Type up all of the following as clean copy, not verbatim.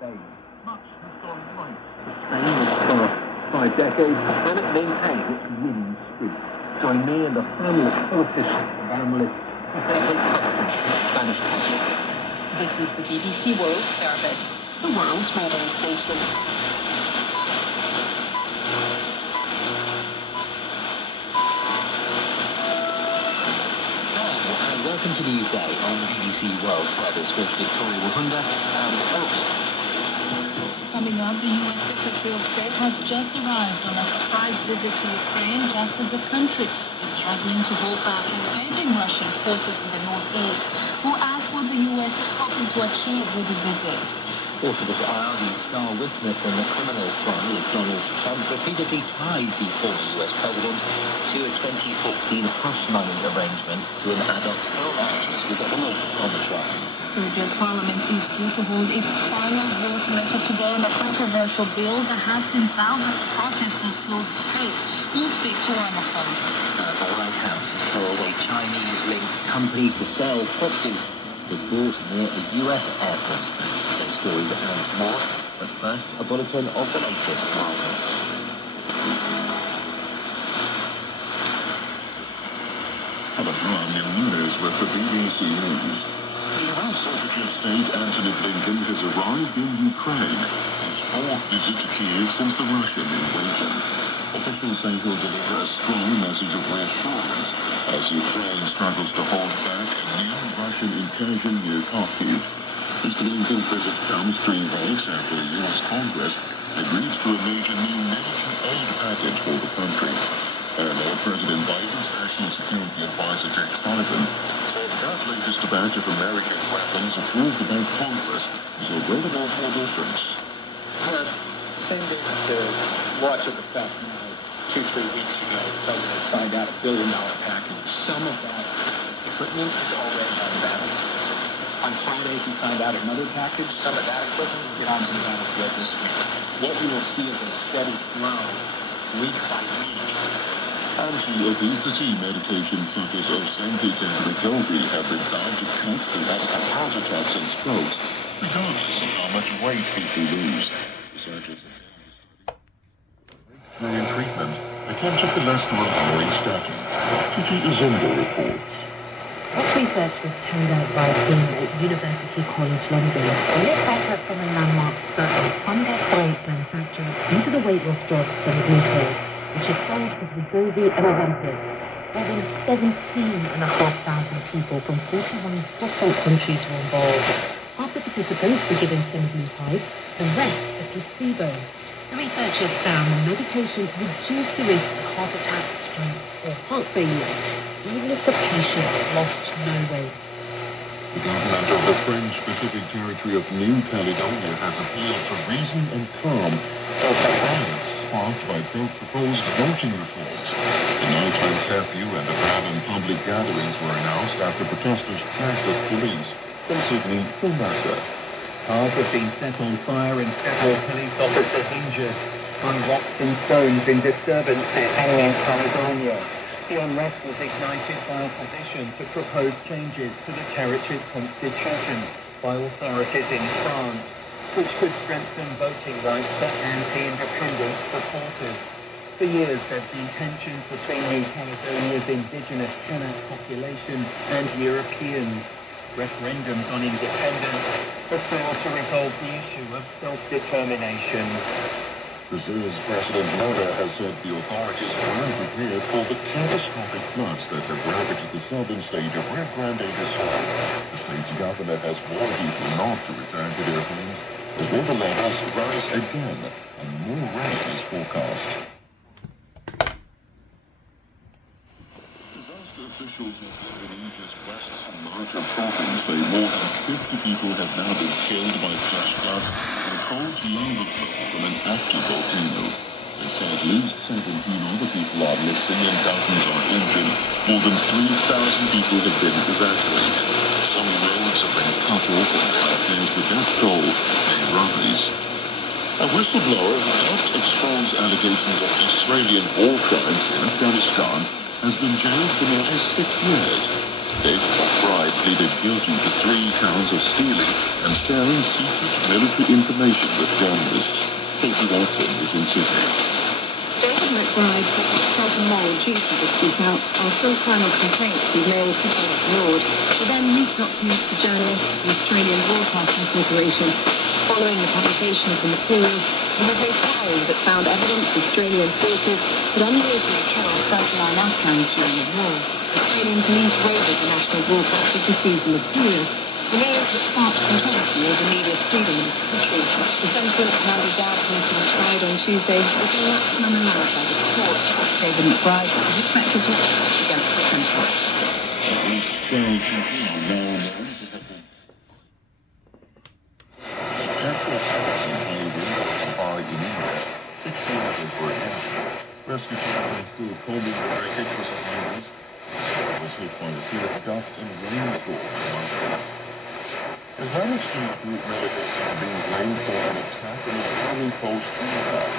days. Much has gone right. The train was fast 5 decades, and it maintained its winning streak. Join me and the fabulous coefficient of analysts who take questions from the Spanish public. This is the BBC World Service, the world's weather station. Welcome to the UK on BBC World Service with Victoria Wahunda and Oaks. Coming up, the U.S. Secretary of State has just arrived on a surprise visit to Ukraine just as the country is struggling to hold back invading Russian forces in the northeast. Who asked what the U.S. is hoping to achieve with the visit? Orthodox IRD star witness in the criminal trial of Donald Trump repeatedly tied the former US president to a 2016 hush money arrangement to an adult film actress with a remote on the trial. Georgia's parliament is due to hold its final vote later today on a controversial bill that has seen thousands of protesters flood the streets. We'll speak to one of them. The White House has told a Chinese-linked company to sell property was bought near a US airport. Those stories and more, but first a bulletin of the latest markets. Hello, I'm Neil Nunes with the BBC News. The US Secretary of State Antony Blinken has arrived in Ukraine. His fourth visit to Kyiv since the Russian invasion. Officials say he'll deliver a strong message of reassurance as Ukraine struggles to hold back a new Russian incursion near Kharkiv. Mr. Blinken's visit comes 3 weeks after the U.S. Congress agreed to a major new military aid package for the country. Earlier, President Biden's National Security Advisor Jake Sullivan said that latest batch of American weapons approved by Congress is a well-known difference. Sending the watch of the fact now 2-3 weeks ago, the president signed out $1 billion package. Some of that equipment is already on the battlefield. On Friday, he signed out another package. Some of that equipment will get onto the battlefield this week. What we will see is a steady flow, week by week. Anti-obesity medications such as Ozempic and Wegovy have been found to cut the risk of heart attacks and strokes, regardless of how much weight people lose. Researchers in treatment attempt at cholesterol-lowering statins. Titi Uzumbo reports. This research was carried out by a team at University College London. And it data from a landmark study on their weight manufacture into the weight loss drug semaglutide, which is sold as Wegovy and Ozempic. More than 17,500 people from 41 different countries were involved. Half the participants were given semaglutide, the rest a placebo. The researchers found the medication reduced the risk of heart attack, stroke, or heart failure, even if the patient lost no weight. The government of the French-Pacific territory of New Caledonia has appealed for reason and calm after riots sparked by proposed voting reforms. The nighttime curfew and a ban on public gatherings were announced after protesters clashed with police. From Sydney, Phil Masser. Cars have been set on fire and several police officers injured. On rocks and stones in disturbances in New Caledonia. The unrest was ignited by opposition to proposed changes to the territory's constitution by authorities in France, which could strengthen voting rights for anti-independence supporters. For years, there have been tensions between New Caledonia's indigenous Kanak population and Europeans. Referendums on independence have failed to resolve the issue of self-determination. Brazil's President Lula has said the authorities are prepared for the catastrophic floods that have ravaged the southern state of Rio Grande do Sul. The state's governor has warned people not to return to their homes as water levels rise again and more rain is forecast. Officials in Indonesia's West Sumatra province say more than 50 people have now been killed by flash floods and a cold lava flow from an active volcano. They say at least 17 other people are missing and dozens are injured. More than 3,000 people have been evacuated. Some roads have been cut off and airplanes with that toll may rise. A whistleblower who helped expose allegations of Israeli war crimes in Afghanistan has been jailed for nearly 6 years. David McBride pleaded guilty to 3 counts of stealing and sharing secret military information with journalists. Katie Watson is in Sydney. David McBride felt a moral duty to speak out after a final complaints he made had been ignored. He then reached out to journalists of the Australian Broadcasting Corporation. Following the publication of the materials, it was inquiry that found evidence Australian forces had unlawfully killed 39 Afghans during the war. Australian police raided the national broadcaster to seize the material. The news that sparked controversy over media freedom in the country. The sentence handed down to Mr. McBride on Tuesday was the maximum allowed by the court. David McBride is expected to appeal against the sentence. Rescue personnel through a combing the wreckage for some hours. Was hit by a severe dust and rainstorm among them. Islamic State group militants are being blamed for an attack on a Islamic post in Iraq.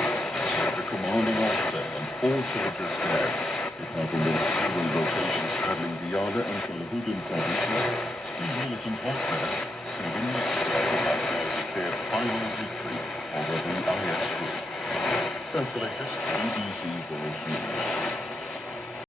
The commanding officer and 4 soldiers dead. It happened in several locations straddling the Yada and Salahudin provinces. Two militant hostages, 7 weeks ago, have declared final victory over the IS group. That's the latest BBC World News.